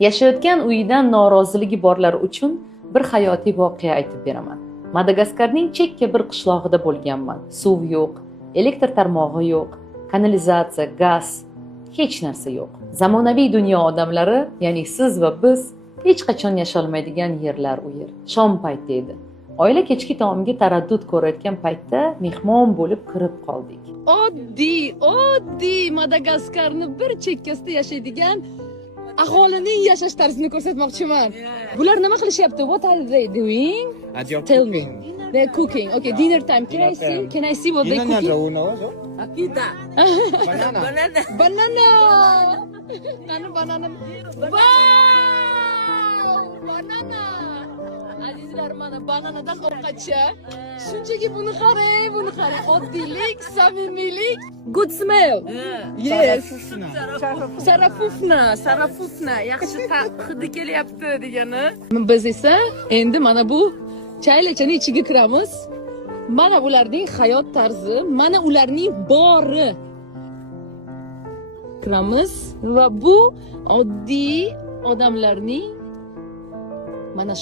Yashayotgan uyidan noroziligi borlar uchun bir hayotiy voqea aytib beraman. Madagaskarning chekka bir qishlog'ida bo'lganman. Suv yo'q, elektr tarmog'i yo'q, kanalizatsiya, gaz, hech narsa yo'q. Zamonaviy dunyo odamlari, ya'ni siz va biz hech qachon yasholmaydigan yerlar u yer. Shom payti edi. Oila kechki taomga taraddud ko'rayotgan paytda mehmon bo'lib kirib qoldik. Oddiy Madagaskarni bir chekkasida yashaydigan aholining yashash tarzini ko'rsatmoqchiman. Bular nima qilishyapti? What are they doing? Tell me. They're cooking. Okay, dinner time. Can I see? Can I see what they cooking? Banana. Banana. Wow! Banana. Azizlar, mana bananadan ovqatcha. Shunchaki buni qarang. Oddiylik, samimiylik, good smell. Yes. Sarafufna. Yaxshi hidi kelyapti degani. Biz esa endi mana bu chaylachani ichiga kiramiz. Mana ularning hayot tarzi, mana ularning bori. Kiramiz va bu oddiy odamlarning mana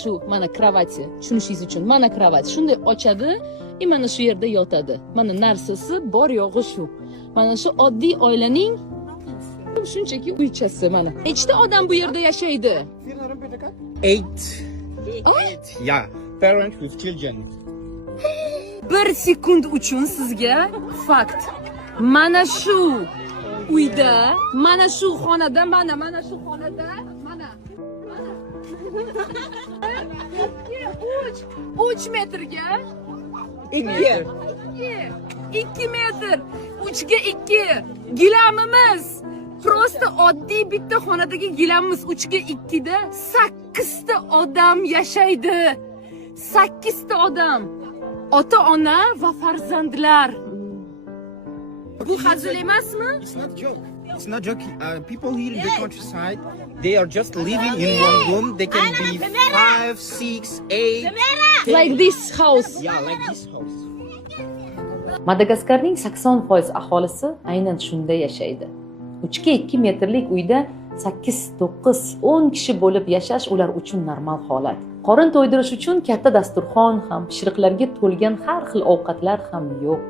kravati, tushunishingiz uchun, mana kravati shunday ochadi, mana shu yerda yotadi. Mana narsasi bor yo'g'i shu. Mana shu oddiy oilaning shunchaki uychasi mana. Nechta odam bu yerda yashaydi? 8. Yeah, parents with children. Bir sekund uchun sizga fakt. Mana shu uyda, mana shu xonada, mana shu xonada, mana 3 metrga 2 metr 3 ga 2 gilamimiz. Prosta oddiy bitta xonadagi gilamimiz 3 ga 2 da 8 ta odam yashaydi. 8 ta odam. Ota-ona va farzandlar. Bu hazil emasmi? It's not joking. People here in the countryside, they are just living in one room. They can be 5, 6, 8. Like this house. Yeah, like this house. Madagaskarning 80% aholisi aynan shunda yashaydi. 3 ga 2 metrlik uyda 8, 9, 10 kishi bo'lib yashash ular uchun normal holat. Qorin to'ydirish uchun katta dasturxon ham, pishiriqlarga to'lgan har xil ovqatlar ham yo'q.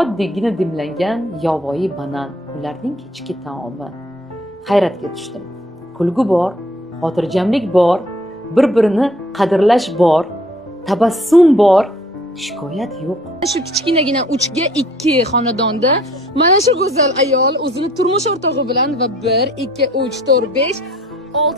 Oddiygina dimlangan yovvoyi banan ularning kechki taomi. Hayratga tushdim. Kulgu bor, xotirjamlik bor, bir-birini qadrlash bor, tabassum bor, shikoyat yo'q. Shu kichkinagina 3 ga 2 xonadonda mana shu go'zal ayol o'zini turmush o'rtog'i bilan va 1, 2, 3, 4, 5, 6